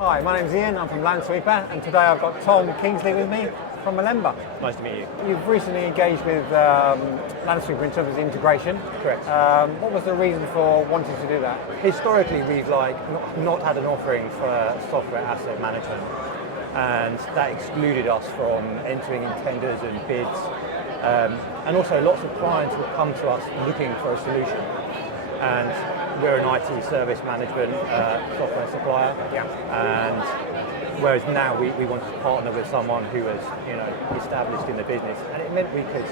Hi, my name's Ian, I'm from Landsweeper, and today I've got Tom Kingsley with me from Malemba. Nice to meet you. You've recently engaged with Landsweeper in terms of integration. Correct. What was the reason for wanting to do that? Historically, we've not had an offering for software asset management, and that excluded us from entering in tenders and bids. And also, lots of clients would come to us looking for a solution. And we're an IT service management software supplier. Yeah. And whereas now we wanted to partner with someone who was, established in the business, and it meant we could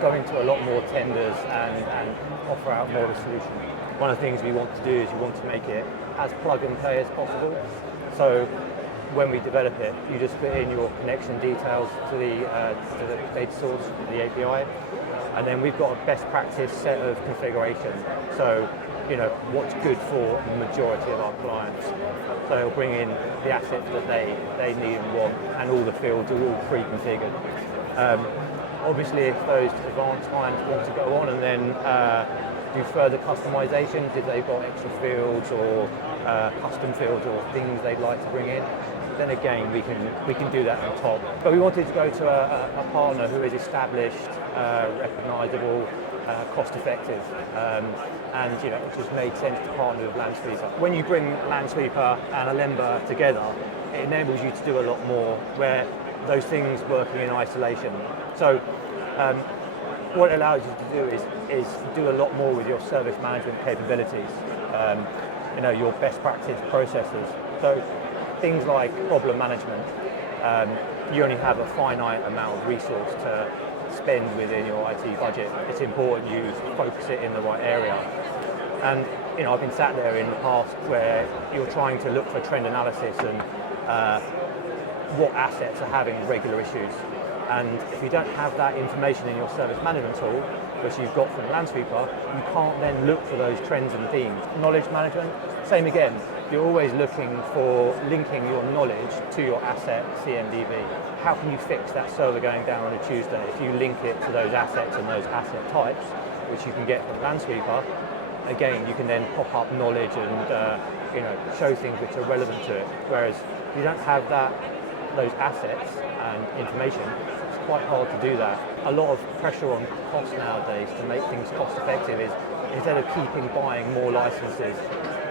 go into a lot more tenders and offer out more of a solution. One of the things we want to do is we want to make it as plug and play as possible. So when we develop it, you just put in your connection details to the data source, the API, and then we've got a best practice set of configuration. So, what's good for the majority of our clients. So they'll bring in the assets that they need and want, and all the fields are all pre-configured. Obviously, if those advanced clients want to go on and then do further customizations, if they've got extra fields or custom fields or things they'd like to bring in, then again we can do that on top. But we wanted to go to a partner who is established, recognisable, cost-effective, and it just made sense to partner with Landsweeper. When you bring Landsweeper and Malemba together, it enables you to do a lot more where those things working in isolation. So what it allows you to do is do a lot more with your service management capabilities, your best practice processes. So things like problem management, you only have a finite amount of resource to spend within your IT budget. It's important you focus it in the right area. And I've been sat there in the past where you're trying to look for trend analysis and what assets are having regular issues. And if you don't have that information in your service management tool, which you've got from Landsweeper, you can't then look for those trends and themes. Knowledge management, same again. You're always looking for linking your knowledge to your asset CMDB. How can you fix that server going down on a Tuesday? If you link it to those assets and those asset types, which you can get from Landsweeper, again, you can then pop up knowledge and show things which are relevant to it. Whereas if you don't have those assets and information, it's quite hard to do that. A lot of pressure on cost nowadays to make things cost effective is, instead of buying more licenses,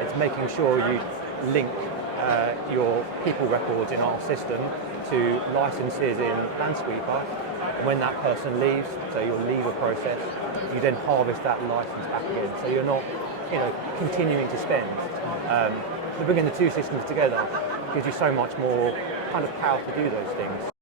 it's making sure you link your people records in our system to licenses in Landsweeper. And when that person leaves, so your leaver process, you then harvest that license back again. So you're not, continuing to spend. Bringing the two systems together gives you so much more kind of power to do those things.